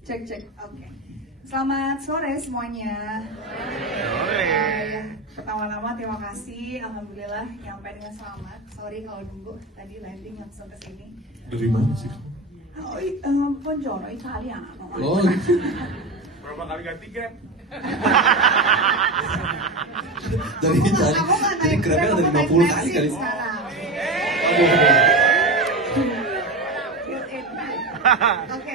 Cek cek. Oke. Selamat sore semuanya. Pertama-tama terima kasih, alhamdulillah nyampe dengan selamat. Sorry kalau nunggu, tadi landing langsung ke sini. Dari mana sih? Buongiorno, Italia. Oh. Berapa kali ganti tiket? dari Grabnya ada 50 kali kali. Oke.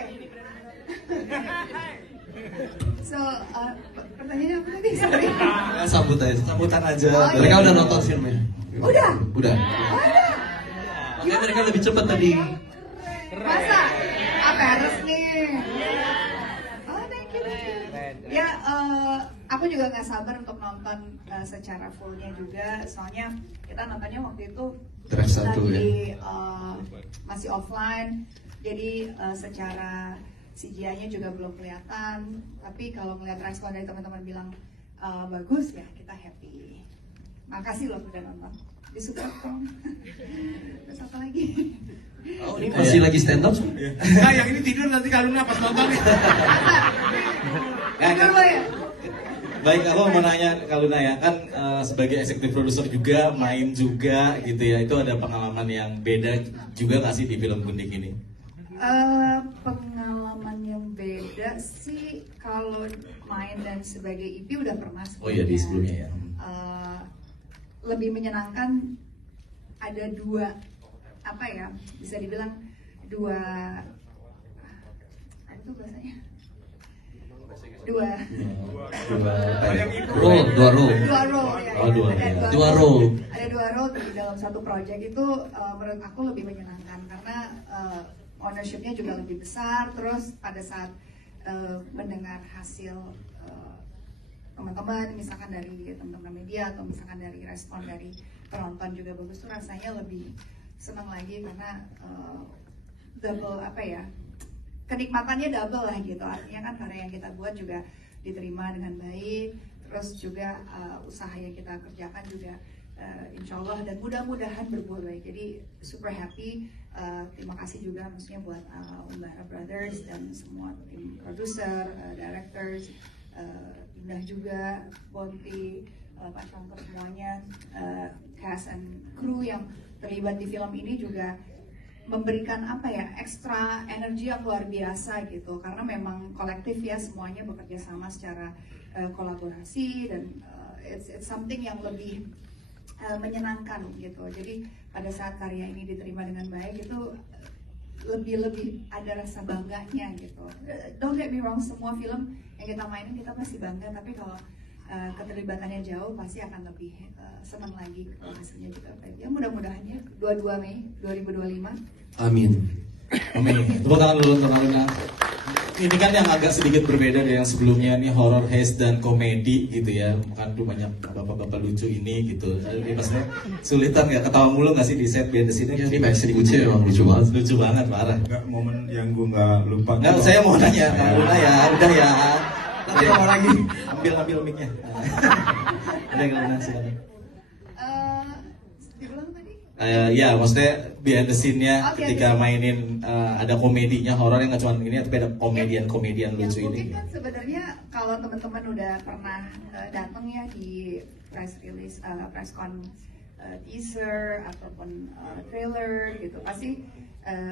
So, pertanyaannya apa tadi? Sorry. Sambutan aja. Oh, iya. Mereka udah nonton filmnya. Udah. Udah. Makanya mereka lebih cepat tadi. Masa? Apa resmi? Oh, thank you. Ya, aku juga nggak sabar untuk nonton secara fullnya juga. Soalnya kita nontonnya waktu itu Drive satu, lagi masih offline. Jadi secara CGI-nya juga belum kelihatan. Tapi kalau melihat respon dari teman-teman bilang bagus, ya kita happy. Makasih loh udah nonton. Disupport dong. Terus apa lagi? Oh, ini masih lagi stand up? Nah, yang ini tidur nanti kalungnya pas nonton nih. Tidur lo ya? Baik, aku mau nanya Kaluna ya, kan sebagai executive producer juga, main juga gitu ya, itu ada pengalaman yang beda juga nggak sih di film Gundik ini? Pengalaman yang beda sih kalau main dan sebagai IP udah pernah sebelumnya. Oh iya, di sebelumnya ya. Lebih menyenangkan ada dua, apa ya, bisa dibilang dua, itu bahasanya dua role ya. Oh, dua. Ada Dua role. Ada dua role di dalam satu project itu menurut aku lebih menyenangkan karena ownership-nya juga lebih besar. Terus pada saat mendengar hasil teman-teman, misalkan dari teman-teman media atau misalkan dari respon dari penonton juga bagus, tuh rasanya lebih senang lagi karena double, apa ya, kenikmatannya double lah gitu. Artinya kan karya yang kita buat juga diterima dengan baik, terus juga usaha yang kita kerjakan juga insya Allah dan mudah-mudahan berbuah baik. Jadi super happy. Terima kasih juga maksudnya buat Umbara Brothers dan semua tim produser, directors, Indah juga, Bonti, Pak Congker, semuanya, cast and crew yang terlibat di film ini juga memberikan apa ya, ekstra energi yang luar biasa gitu, karena memang kolektif ya, semuanya bekerja sama secara kolaborasi dan it's something yang lebih menyenangkan gitu. Jadi pada saat karya ini diterima dengan baik itu lebih ada rasa bangganya gitu. Don't get me wrong, semua film yang kita mainin kita pasti bangga, tapi kalau keterlibatannya jauh pasti akan lebih senang lagi kalau hasilnya juga baik. Ya mudah-mudahan ya 22 Mei 2025. Amin. Amin. Tepuk tangan dulu untuk Kaluna. Ini kan yang agak sedikit berbeda dari yang sebelumnya, ini horror, heist, dan komedi gitu ya. Kan banyak bapak-bapak lucu ini gitu. Jadi maksudnya sulitan nggak, ketawa mulu nggak sih di set behind the scene? Ini banyak lucu ya, lucu banget. Lucu banget, parah. Enggak, momen yang gue nggak lupa. Nggak, saya mau nanya Kaluna ya, udah ya. Nanti mau lagi, ambil mic-nya. Udah Kaluna, silakan. Diulang tadi? Ya, maksudnya behind the scene-nya Okay, ketika mainin ada komedinya, horor yang nggak cuma ini, tapi ada komedian lucu yang ini. mungkin kan sebenarnya kalau teman-teman udah pernah datang ya di press release, press con teaser ataupun trailer gitu, pasti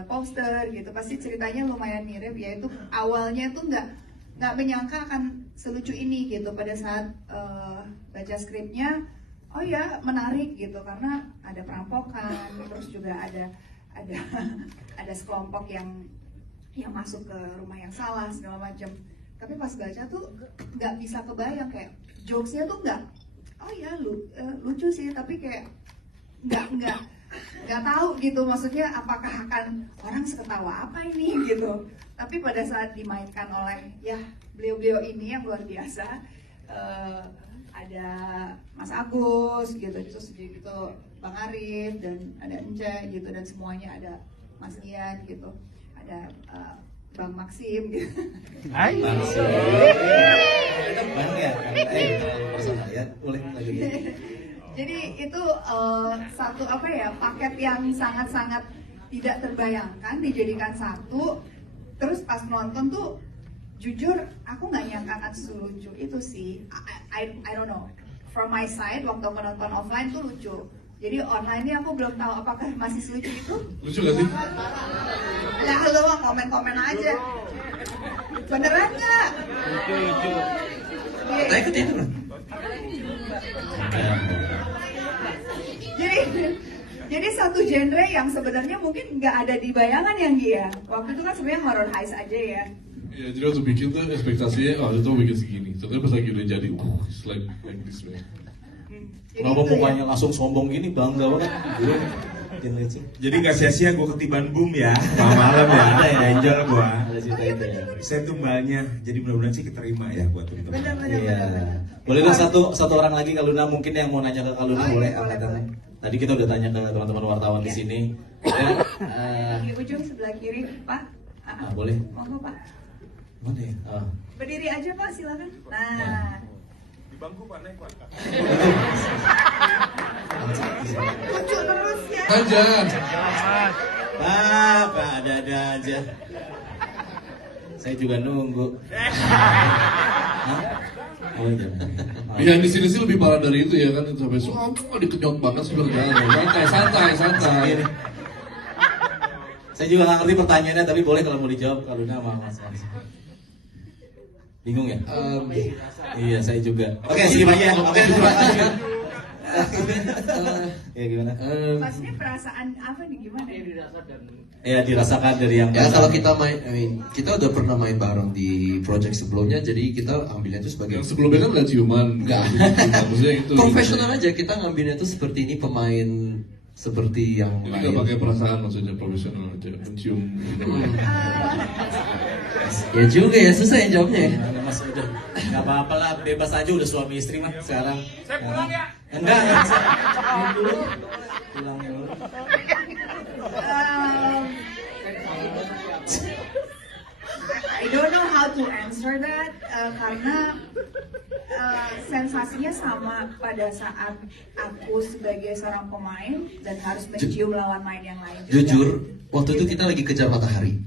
poster gitu, pasti ceritanya lumayan mirip ya. Itu awalnya tuh nggak menyangka akan selucu ini gitu. Pada saat baca skripnya, oh ya menarik gitu karena ada perampokan, terus juga ada sekelompok yang masuk ke rumah yang salah segala macam. Tapi pas baca tuh nggak bisa kebayang, kayak jokesnya tuh nggak, oh ya lucu sih, tapi kayak nggak tahu gitu, maksudnya apakah akan orang seketawa apa ini gitu. Tapi pada saat dimainkan oleh ya beliau-beliau ini yang luar biasa, ada Mas Agus gitu, terus gitu Bang Arif dan ada Ence gitu, dan semuanya ada Mas Ian gitu, ada Bang Maxim gitu. Hai. Bang ya, personal ya, boleh lagi. Jadi itu satu apa ya, paket yang sangat-sangat tidak terbayangkan dijadikan satu. Terus pas nonton tuh jujur aku nggak nyangka akan selucu itu sih. I don't know. From my side waktu aku nonton offline tuh lucu. Jadi online ini aku belum tahu apakah masih selucu itu. Lucu gak sih? Nah lu mah komen-komen aja. Beneran nggak? Lucu. Iya. Saya ketiduran. Jadi satu genre yang sebenarnya mungkin nggak ada di bayangan yang dia. Waktu itu kan sebenarnya horror heist aja ya. Ya, jadi waktu bikin tuh ekspektasinya, itu bikin segini. Ternyata pas lagi udah jadi, it's like this man. Kenapa mukanya langsung sombong gini, bangga banget. Jadi nggak sia-sia gue ketiban boom ya, malam ya, Angel gue. Ada cerita itu ya. Saya tumbalnya, jadi mudah-mudahan sih keterima ya buat teman-teman. Iya. Boleh dong satu orang lagi Kak Luna mungkin yang mau nanya ke Kak Luna, boleh angkat tangan. Tadi kita udah tanya ke teman-teman wartawan di sini. Di ujung sebelah kiri, Pak. Boleh. Monggo, Pak. Mana ya? Berdiri aja, Pak, silakan. Nah. Di bangku Pak, naik Pak. Lucu terus ya. Aja. Pak, ada aja. Saya juga nunggu. Hah? Oh iya. Yang di sini sih lebih parah dari itu ya kan, sampai dikenyot banget sih jangan santai. Saya juga nggak ngerti pertanyaannya, tapi boleh kalau mau dijawab kalau udah sama Mas. Bingung ya? Iya, saya juga. Oke, skip aja. Oke, terima kasih. Ya gimana? Maksudnya perasaan apa nih gimana? Ya dirasakan dari yang Ya kalau kita kita udah pernah main bareng di project sebelumnya, jadi kita ambilnya itu sebagai Yang sebelumnya kan nggak ciuman. Nggak. Maksudnya itu. profesional aja, kita ngambilnya itu seperti ini pemain seperti yang Jadi nggak lain. pakai perasaan, maksudnya profesional aja, mencium. Gitu. Ya juga ya, susah ya jawabnya ya. Mas udah nggak apa-apa lah, bebas aja, udah suami istri mah sekarang. Saya pulang ya. Enggak bisa. Pulang dulu. I don't know how to answer that karena sensasinya sama pada saat aku sebagai seorang pemain dan harus mencium lawan main yang lain. juga. Jujur, waktu itu kita lagi kejar matahari.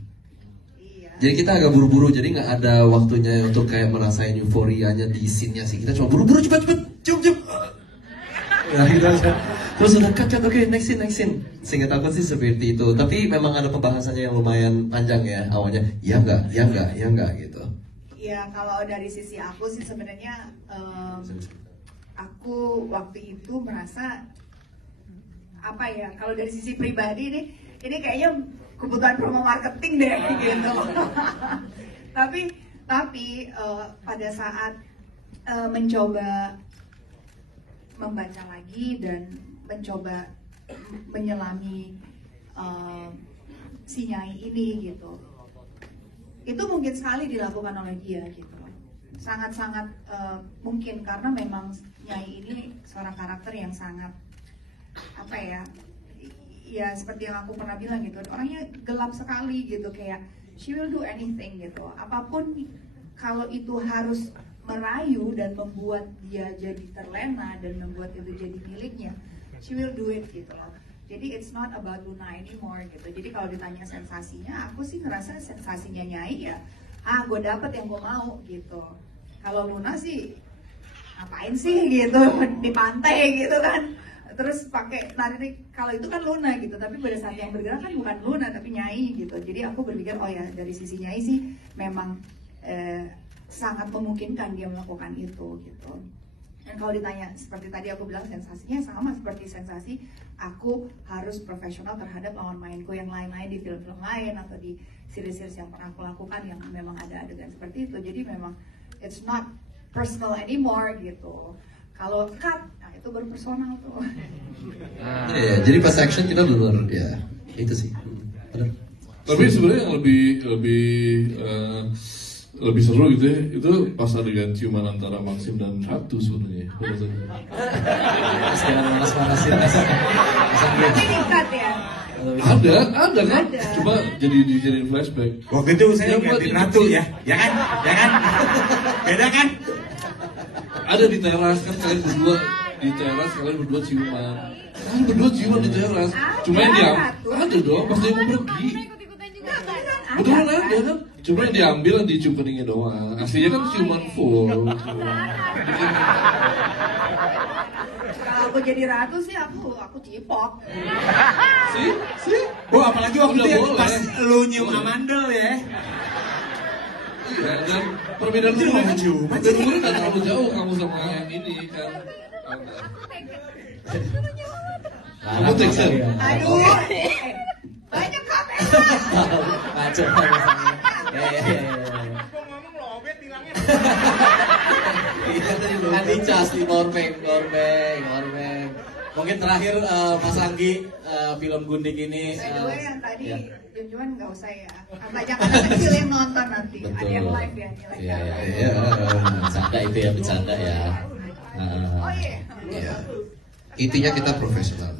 Iya. Jadi kita agak buru-buru, jadi nggak ada waktunya untuk kayak merasain euforianya di scene-nya sih. Kita cuma buru-buru cepet-cepet, cium-cium. Nah, gitu aja. Terus udah cut, oke, next scene. Seingat aku sih seperti itu. Tapi memang ada pembahasannya yang lumayan panjang ya awalnya. Ya enggak gitu. Ya kalau dari sisi aku sih sebenarnya aku waktu itu merasa apa ya, kalau dari sisi pribadi nih ini kayaknya kebutuhan promo marketing deh gitu. tapi pada saat mencoba membaca lagi dan mencoba menyelami si Nyai ini gitu, itu mungkin sekali dilakukan oleh dia gitu loh. Sangat-sangat mungkin karena memang Nyai ini seorang karakter yang sangat apa ya, ya seperti yang aku pernah bilang gitu, orangnya gelap sekali gitu, kayak she will do anything gitu, apapun kalau itu harus merayu dan membuat dia jadi terlena dan membuat itu jadi miliknya, she will do it gitu loh. Jadi it's not about Luna anymore gitu. Jadi kalau ditanya sensasinya, aku sih ngerasa sensasinya Nyai ya, gue dapet yang gue mau gitu. Kalau Luna sih ngapain sih gitu di pantai gitu kan, terus pakai tarik, kalau itu kan Luna gitu. Tapi pada saat yang bergerak kan bukan Luna tapi Nyai gitu. Jadi aku berpikir oh ya dari sisi Nyai sih memang sangat memungkinkan dia melakukan itu gitu. Dan kalau ditanya seperti tadi aku bilang, sensasinya sama seperti sensasi aku harus profesional terhadap lawan mainku yang lain-lain di film-film lain atau di series-series yang pernah aku lakukan yang memang ada adegan seperti itu. Jadi memang it's not personal anymore gitu. Kalau cut, nah itu baru personal tuh. Iya, jadi pas action kita benar ya itu sih. Benar. Tapi sebenarnya yang lebih seru gitu ya, itu pas adegan ciuman antara Maxim dan Ratu sebenarnya. Jangan manas-manasin. Tapi di cut ya. Ada kan? Ada. Coba dijadiin flashback. Waktu itu saya Yang buat ganti ini Ratu sih. ya kan? Beda kan? Ada di teras kan kalian berdua di teras kalian berdua ciuman. Kalian berdua ciuman di teras. Cuma yang diam. Ada dong pas dia mau pergi. Betulan ada kan? Cuma yang diambil di cium keningnya doang. Aslinya kan ciuman full. Kalau aku jadi ratu sih aku cipok. Sih. Oh apalagi waktu Udah itu ya, boleh. pas lu nyium amandel ya. Iya, dan perbedaan Itu umurnya mau kan, ciuman perbedaan umurnya nggak terlalu jauh kamu sama yang ini kan. Kamu Texan. Aduh, banyak komen. Macet. Tadi cas di Mormeng. Mungkin terakhir Mas Anggi film Gundik ini. By the way yang tadi ya. Junjuan nggak usah ya. Banyak anak kecil yang nonton nanti. Ada yang live ya. Iya. Bercanda itu ya, bercanda ya. Oh iya. Intinya kita profesional.